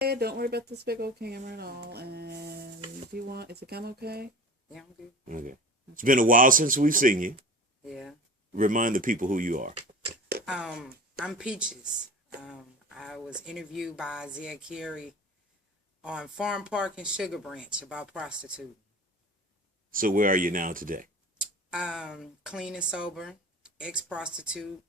Hey, don't worry about this big old camera at all. And do you want, is the camera okay? Yeah, I'm good. Okay. It's been a while since we've seen you. Yeah. Remind the people who you are. I'm Peaches. I was interviewed by Isaiah Carey on Farm Park and Sugar Branch about prostituting. So where are you now today? Clean and sober, ex-prostitute.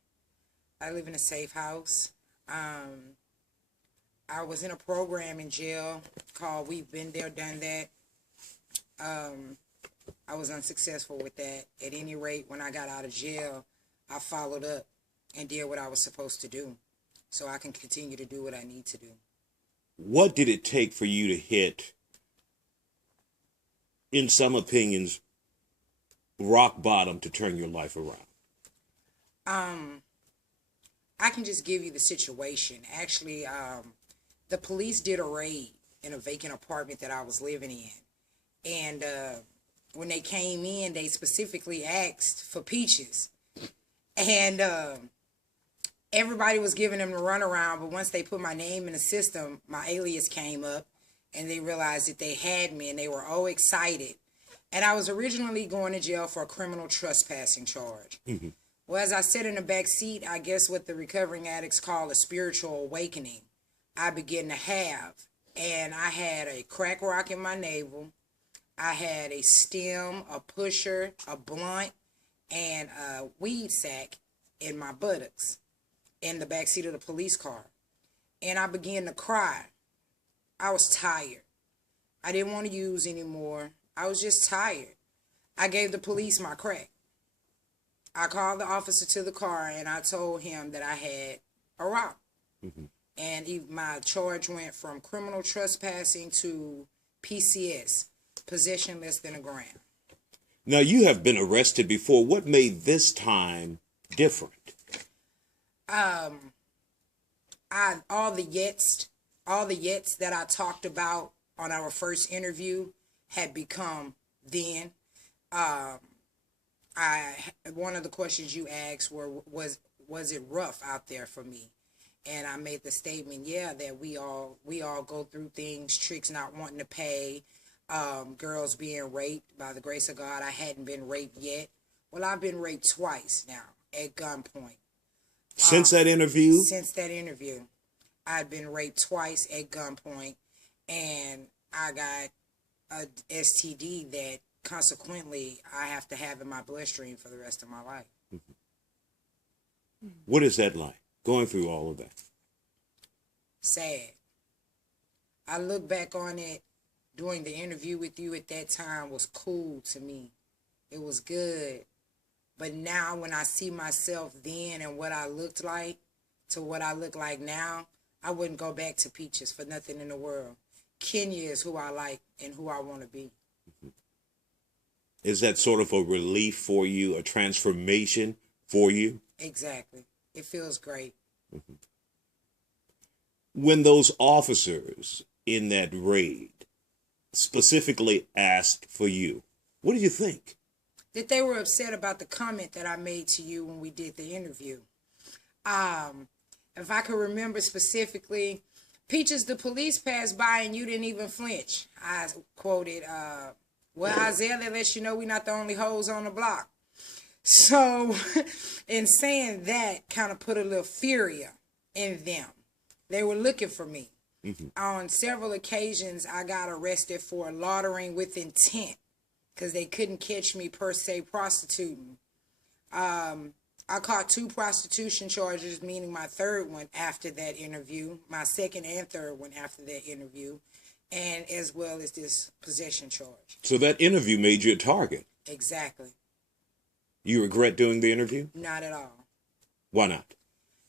I live in a safe house. I was in a program in jail called We've Been There, Done That. I was unsuccessful with that. At any rate, when I got out of jail, I followed up and did what I was supposed to do so I can continue to do what I need to do. What did it take for you to hit, in some opinions, rock bottom to turn your life around? I can just give you the situation. Actually, the police did a raid in a vacant apartment that I was living in. And when they came in, they specifically asked for Peaches. And everybody was giving them the runaround, but once they put my name in the system, my alias came up, and they realized that they had me, and they were all excited. And I was originally going to jail for a criminal trespassing charge. Mm-hmm. Well, as I sat in the back seat, I guess what the recovering addicts call a spiritual awakening, I began to have. And I had a crack rock in my navel. I had a stem, a pusher, a blunt, and a weed sack in my buttocks in the backseat of the police car. And I began to cry. I was tired. I didn't want to use anymore. I was just tired. I gave the police my crack. I called the officer to the car and I told him that I had a rock. Mm-hmm. And my charge went from criminal trespassing to PCS, possession less than a gram. Now, you have been arrested before. What made this time different? All the yets that I talked about on our first interview had become then. One of the questions you asked was it rough out there for me? And I made the statement, yeah, that we all go through things, tricks not wanting to pay, girls being raped. By the grace of God, I hadn't been raped yet. Well, I've been raped twice now at gunpoint. Since that interview? Since that interview. I'd been raped twice at gunpoint, and I got a STD that consequently I have to have in my bloodstream for the rest of my life. Mm-hmm. What is that like, going through all of that? Sad. I look back on it, doing the interview with you at that time was cool to me. It was good. But now when I see myself then and what I looked like to what I look like now, I wouldn't go back to Peaches for nothing in the world. Kenya is who I like and who I want to be. Mm-hmm. Is that sort of a relief for you, a transformation for you? Exactly. It feels great. Mm-hmm. When those officers in that raid specifically asked for you, what did you think? That they were upset about the comment that I made to you when we did the interview. If I could remember specifically, Peaches, the police passed by and you didn't even flinch. I quoted, well, Isaiah, that lets you know we're not the only hoes on the block. So, in saying that, kind of put a little fury in them. They were looking for me. Mm-hmm. On several occasions, I got arrested for loitering with intent because they couldn't catch me per se prostituting. I caught 2 prostitution charges, meaning my third one after that interview, my second and third one after that interview, and as well as this possession charge. So that interview made you a target? Exactly. You regret doing the interview? Not at all. Why not?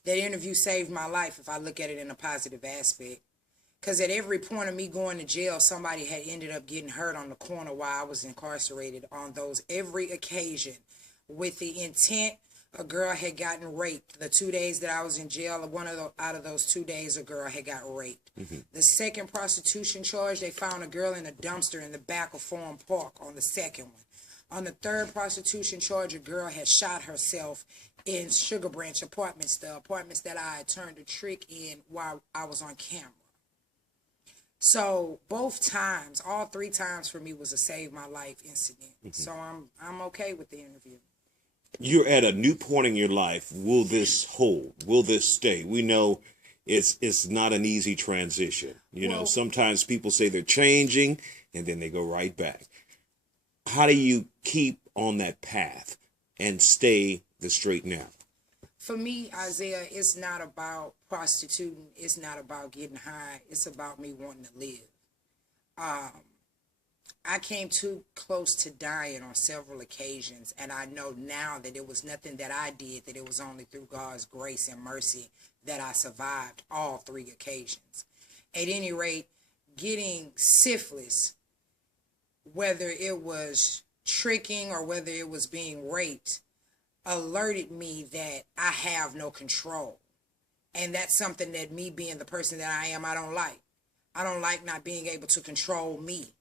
That interview saved my life if I look at it in a positive aspect. Because at every point of me going to jail, somebody had ended up getting hurt on the corner while I was incarcerated on those every occasion. With the intent, a girl had gotten raped. The 2 days that I was in jail, out of those 2 days, a girl had got raped. Mm-hmm. The second prostitution charge, they found a girl in a dumpster in the back of Farm Park on the second one. On the third prostitution charge, a girl had shot herself in Sugar Branch apartments, the apartments that I had turned a trick in while I was on camera. So both times, all 3 times for me was a save my life incident. So I'm okay with the interview. You're at a new point in your life. Will this hold? Will this stay? We know it's not an easy transition. You know, Well- sometimes people say they're changing and then they go right back. How do you keep on that path and stay the straight now? For me, Isaiah, it's not about prostituting. It's not about getting high. It's about me wanting to live. I came too close to dying on several occasions, and I know now that it was nothing that I did, that it was only through God's grace and mercy that I survived all 3 occasions. At any rate, getting syphilis, whether it was tricking or whether it was being raped, alerted me that I have no control. And that's something that, me being the person that I am, I don't like. I don't like not being able to control me,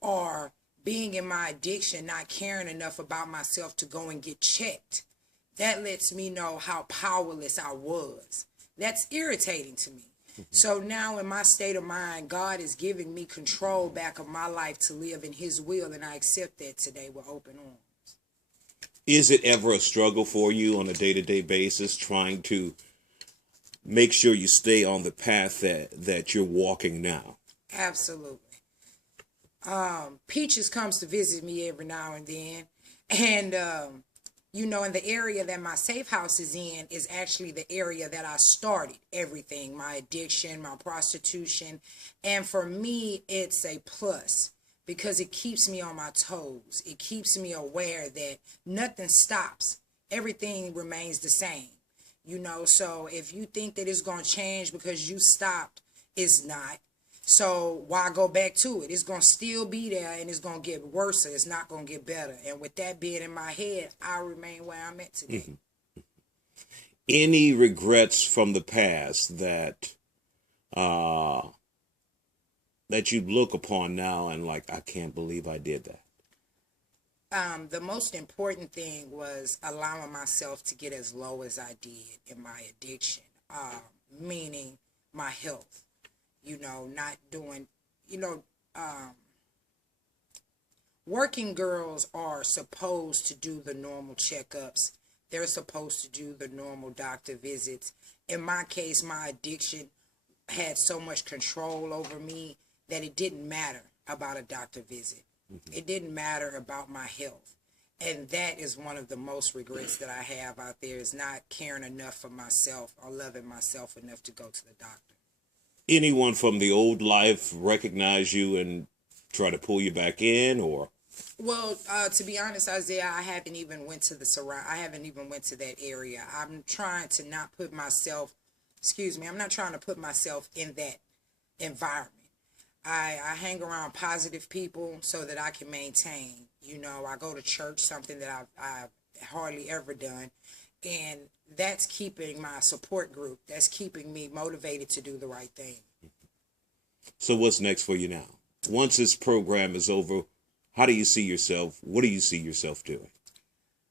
or being in my addiction, not caring enough about myself to go and get checked. That lets me know how powerless I was. That's irritating to me. So now in my state of mind, God is giving me control back of my life to live in his will, and I accept that today with open arms. Is it ever a struggle for you on a day-to-day basis trying to make sure you stay on the path that you're walking now? Absolutely. Peaches comes to visit me every now and then. And, you know, in the area that my safe house is in is actually the area that I started everything, my addiction, my prostitution. And for me, it's a plus because it keeps me on my toes. It keeps me aware that nothing stops. Everything remains the same. You know, so if you think that it's going to change because you stopped, it's not. So why go back to it? It's going to still be there, and it's going to get worse. It's not going to get better. And with that being in my head, I remain where I'm at today. Any regrets from the past that you look upon now and like, I can't believe I did that? The most important thing was allowing myself to get as low as I did in my addiction, meaning my health. You know, not doing, you know, working girls are supposed to do the normal checkups. They're supposed to do the normal doctor visits. In my case, my addiction had so much control over me that it didn't matter about a doctor visit. It didn't matter about my health. And that is one of the most regrets that I have out there, is not caring enough for myself or loving myself enough to go to the doctor. Anyone from the old life recognize you and try to pull you back in, or? Well, to be honest, Isaiah, I haven't even went to I haven't even went to that area. I'm trying to not put myself, I'm not trying to put myself in that environment. I hang around positive people so that I can maintain. You know, I go to church, something that I've hardly ever done. And that's keeping my support group. That's keeping me motivated to do the right thing. So what's next for you now? Once this program is over, how do you see yourself? What do you see yourself doing?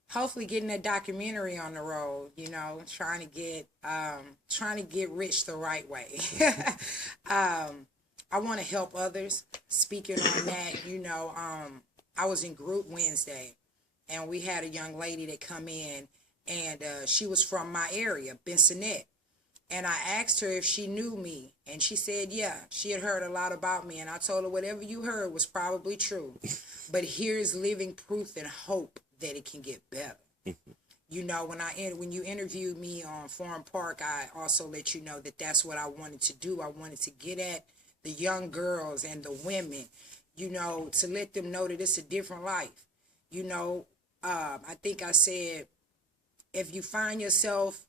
Hopefully getting a documentary on the road, you know, trying to get rich the right way. I want to help others. Speaking on that, you know, I was in group Wednesday, and we had a young lady that come in, and she was from my area, Bissonnet. And I asked her if she knew me, and she said, yeah, she had heard a lot about me. And I told her, whatever you heard was probably true. But here's living proof and hope that it can get better. You know, when you interviewed me on Forum Park, I also let you know that that's what I wanted to do. I wanted to get at the young girls and the women, you know, to let them know that it's a different life. You know, I think I said, if you find yourself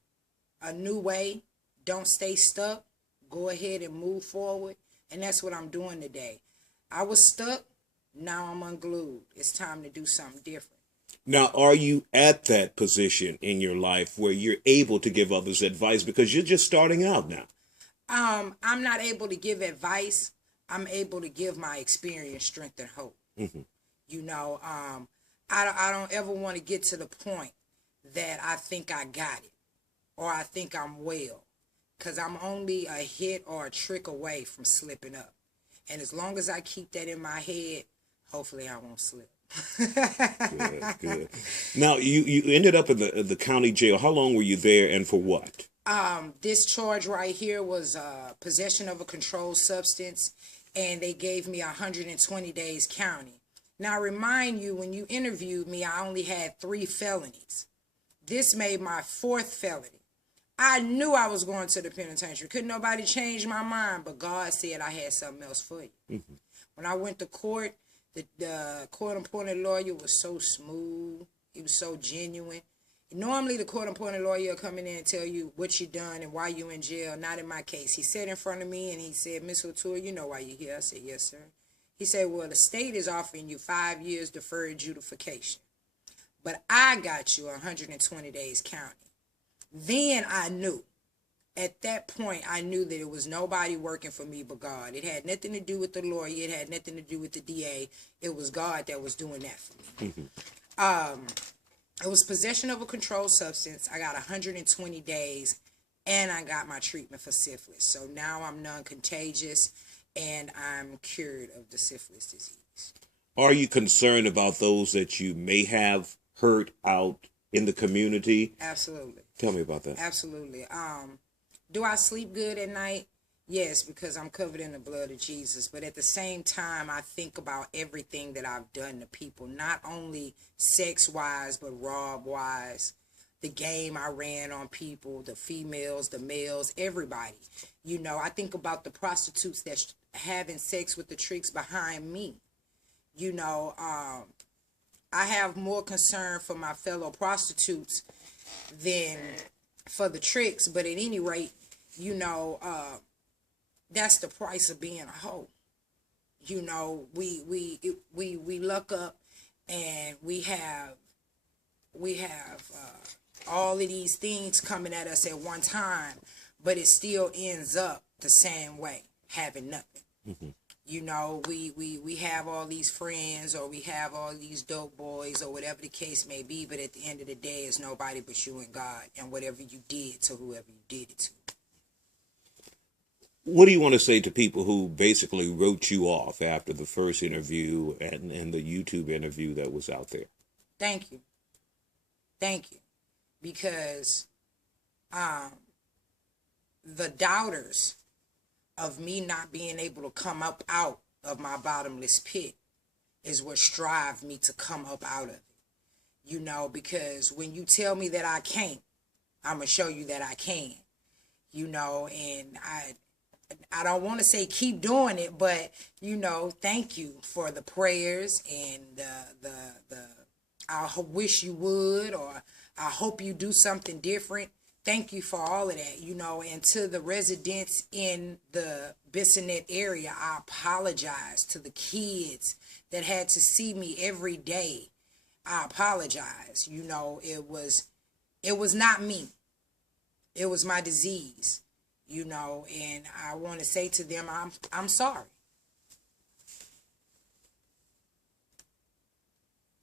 a new way, don't stay stuck. Go ahead and move forward. And that's what I'm doing today. I was stuck. Now I'm unglued. It's time to do something different. Now, are you at that position in your life where you're able to give others advice, because you're just starting out now? I'm not able to give advice. I'm able to give my experience, strength, and hope. You know, I don't ever want to get to the point that I think I got it or I think I'm well, because I'm only a hit or a trick away from slipping up. And as long as I keep that in my head, hopefully I won't slip. Good, good. Now you ended up in the county jail. How long were you there, and for what? This charge right here was possession of a controlled substance, and they gave me 120 days county. Now, remind you, when you interviewed me, I only had 3 felonies. This made my 4th felony. I knew I was going to the penitentiary. Couldn't nobody change my mind, but God said I had something else for you. Mm-hmm. When I went to court, the court-appointed lawyer was so smooth. He was so genuine. Normally, the court-appointed lawyer will come in there and tell you what you done and why you in jail. Not in my case. He sat in front of me and he said, "Miss Latour, you know why you're here." I said, "Yes, sir." He said, "Well, the state is offering you 5 years deferred adjudication, but I got you 120 days county." Then I knew. At that point, I knew that it was nobody working for me but God. It had nothing to do with the lawyer. It had nothing to do with the DA. It was God that was doing that for me. Mm-hmm. It was possession of a controlled substance. I got 120 days, and I got my treatment for syphilis. So now I'm non-contagious, and I'm cured of the syphilis disease. Are you concerned about those that you may have hurt out in the community? Absolutely. Tell me about that. Absolutely. Do I sleep good at night? Yes, because I'm covered in the blood of Jesus. But at the same time, I think about everything that I've done to people, not only sex-wise, but rob-wise. The game I ran on people, the females, the males, everybody. You know, I think about the prostitutes that's having sex with the tricks behind me. You know, I have more concern for my fellow prostitutes than for the tricks, but at any rate, you know, that's the price of being a hoe. You know, we look up and we have all of these things coming at us at one time, but it still ends up the same way, having nothing. Mm-hmm. You know, we have all these friends, or we have all these dope boys, or whatever the case may be, but at the end of the day, it's nobody but you and God, and whatever you did to whoever you did it to. What do you want to say to people who basically wrote you off after the first interview and the YouTube interview that was out there? Thank you. Thank you. Because the doubters of me not being able to come up out of my bottomless pit is what strive me to come up out of it. You know, because when you tell me that I can't, I'm going to show you that I can. You know, and I don't want to say keep doing it, but, you know, thank you for the prayers and the I wish you would, or I hope you do something different. Thank you for all of that, you know, and to the residents in the Bissonnet area, I apologize. To the kids that had to see me every day, I apologize. You know, it was not me. It was my disease, you know, and I want to say to them, I'm sorry.